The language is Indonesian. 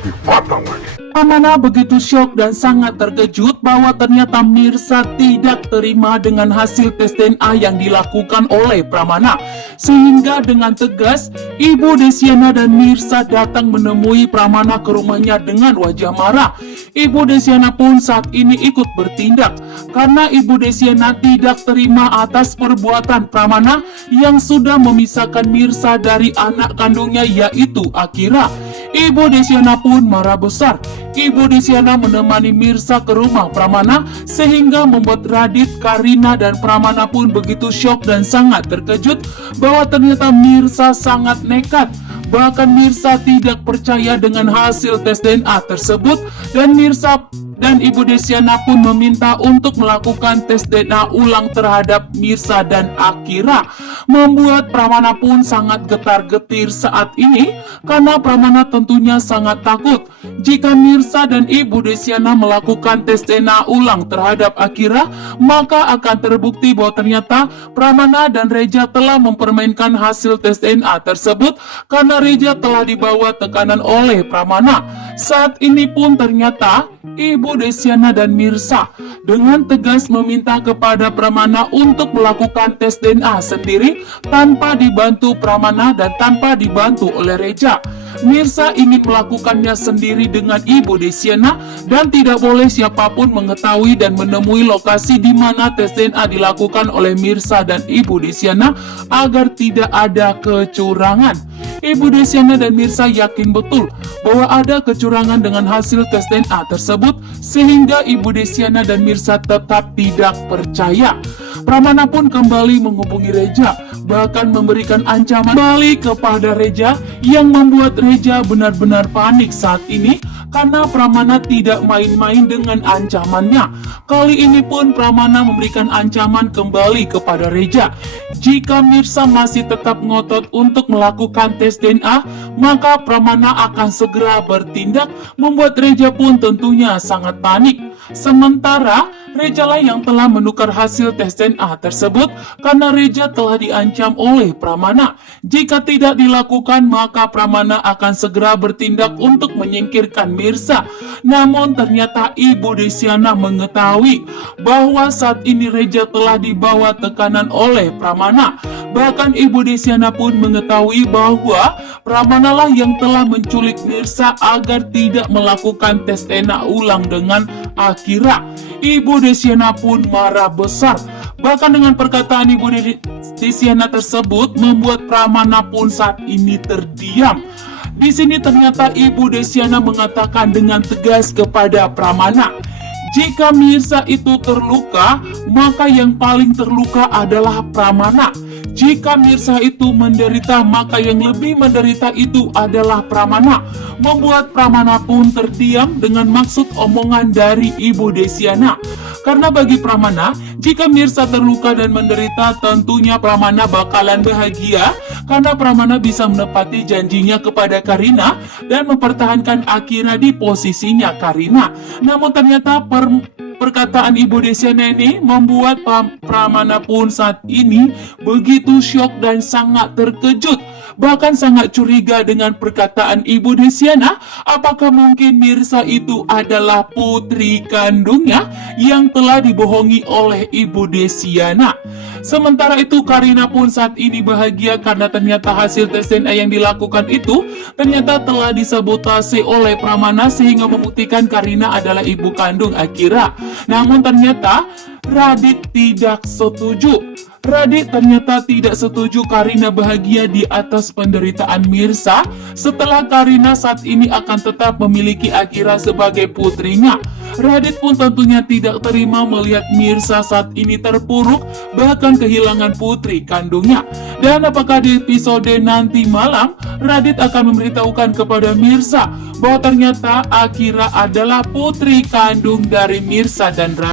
lebih fatal lagi. Pramana begitu syok dan sangat terkejut bahwa ternyata Mirsa tidak terima dengan hasil tes DNA yang dilakukan oleh Pramana. Sehingga dengan tegas, Ibu Desyana dan Mirsa datang menemui Pramana ke rumahnya dengan wajah marah. Ibu Desyana pun saat ini ikut bertindak karena Ibu Desyana tidak terima atas perbuatan Pramana yang sudah memisahkan Mirsa dari anak kandungnya yaitu Akira. Ibu Desyana pun marah besar. Ibu Desyana menemani Mirsa ke rumah Pramana sehingga membuat Radit, Karina, dan Pramana pun begitu syok dan sangat terkejut bahwa ternyata Mirsa sangat nekat. Bahkan Mirsa tidak percaya dengan hasil tes DNA tersebut dan Mirsa dan Ibu Desyana pun meminta untuk melakukan tes DNA ulang terhadap Mirsa dan Akira. Membuat Pramana pun sangat getar-getir saat ini karena Pramana tentunya sangat takut jika Mirsa dan Ibu Desyana melakukan tes DNA ulang terhadap Akira, maka akan terbukti bahwa ternyata Pramana dan Reja telah mempermainkan hasil tes DNA tersebut karena Reja telah dibawa tekanan oleh Pramana. Saat ini pun ternyata Ibu Desyana dan Mirsa dengan tegas meminta kepada Pramana untuk melakukan tes DNA sendiri tanpa dibantu Pramana dan tanpa dibantu oleh Reja. Mirsa ingin melakukannya sendiri dengan Ibu Desyana dan tidak boleh siapapun mengetahui dan menemui lokasi di mana tes DNA dilakukan oleh Mirsa dan Ibu Desyana agar tidak ada kecurangan. Ibu Desyana dan Mirsa yakin betul bahwa ada kecurangan dengan hasil tes DNA tersebut sehingga Ibu Desyana dan Mirsa tetap tidak percaya. Pramana pun kembali menghubungi Reja, bahkan memberikan ancaman balik kepada Reja yang membuat Reja benar-benar panik saat ini karena Pramana tidak main-main dengan ancamannya. Kali ini pun Pramana memberikan ancaman kembali kepada Reja. Jika Mirsa masih tetap ngotot untuk melakukan tes DNA, maka Pramana akan segera bertindak, membuat Reja pun tentunya sangat panik. Sementara Reja lah yang telah menukar hasil tes DNA tersebut karena Reja telah diancam oleh Pramana. Jika tidak dilakukan, maka Pramana akan segera bertindak untuk menyingkirkan Mirsa. Namun ternyata Ibu Desyana mengetahui bahwa saat ini Reja telah dibawa tekanan oleh Pramana. Bahkan Ibu Desyana pun mengetahui bahwa Pramana lah yang telah menculik Mirsa agar tidak melakukan tes DNA ulang dengan Akira. Ibu Desyana pun marah besar. Bahkan dengan perkataan Ibu Desyana tersebut membuat Pramana pun saat ini terdiam. Di sini ternyata Ibu Desyana mengatakan dengan tegas kepada Pramana, jika Mirsa itu terluka, maka yang paling terluka adalah Pramana. Jika Mirsa itu menderita, maka yang lebih menderita itu adalah Pramana. Membuat Pramana pun terdiam dengan maksud omongan dari Ibu Desyana. Karena bagi Pramana, jika Mirsa terluka dan menderita, tentunya Pramana bakalan bahagia karena Pramana bisa menepati janjinya kepada Karina dan mempertahankan Akira di posisinya Karina. Namun ternyata perkataan Ibu Desyana ini membuat Pramana pun saat ini begitu syok dan sangat terkejut. Bahkan sangat curiga dengan perkataan Ibu Desyana. Apakah mungkin Mirsa itu adalah putri kandungnya yang telah dibohongi oleh Ibu Desyana? Sementara itu Karina pun saat ini bahagia karena ternyata hasil tes DNA yang dilakukan itu ternyata telah disabotase oleh Pramana sehingga membuktikan Karina adalah ibu kandung Akira. Namun ternyata Radit tidak setuju. Radit ternyata tidak setuju Karina bahagia di atas penderitaan Mirsa setelah Karina saat ini akan tetap memiliki Akira sebagai putrinya. Radit pun tentunya tidak terima melihat Mirsa saat ini terpuruk bahkan kehilangan putri kandungnya. Dan apakah di episode nanti malam Radit akan memberitahukan kepada Mirsa bahwa ternyata Akira adalah putri kandung dari Mirsa dan Radit?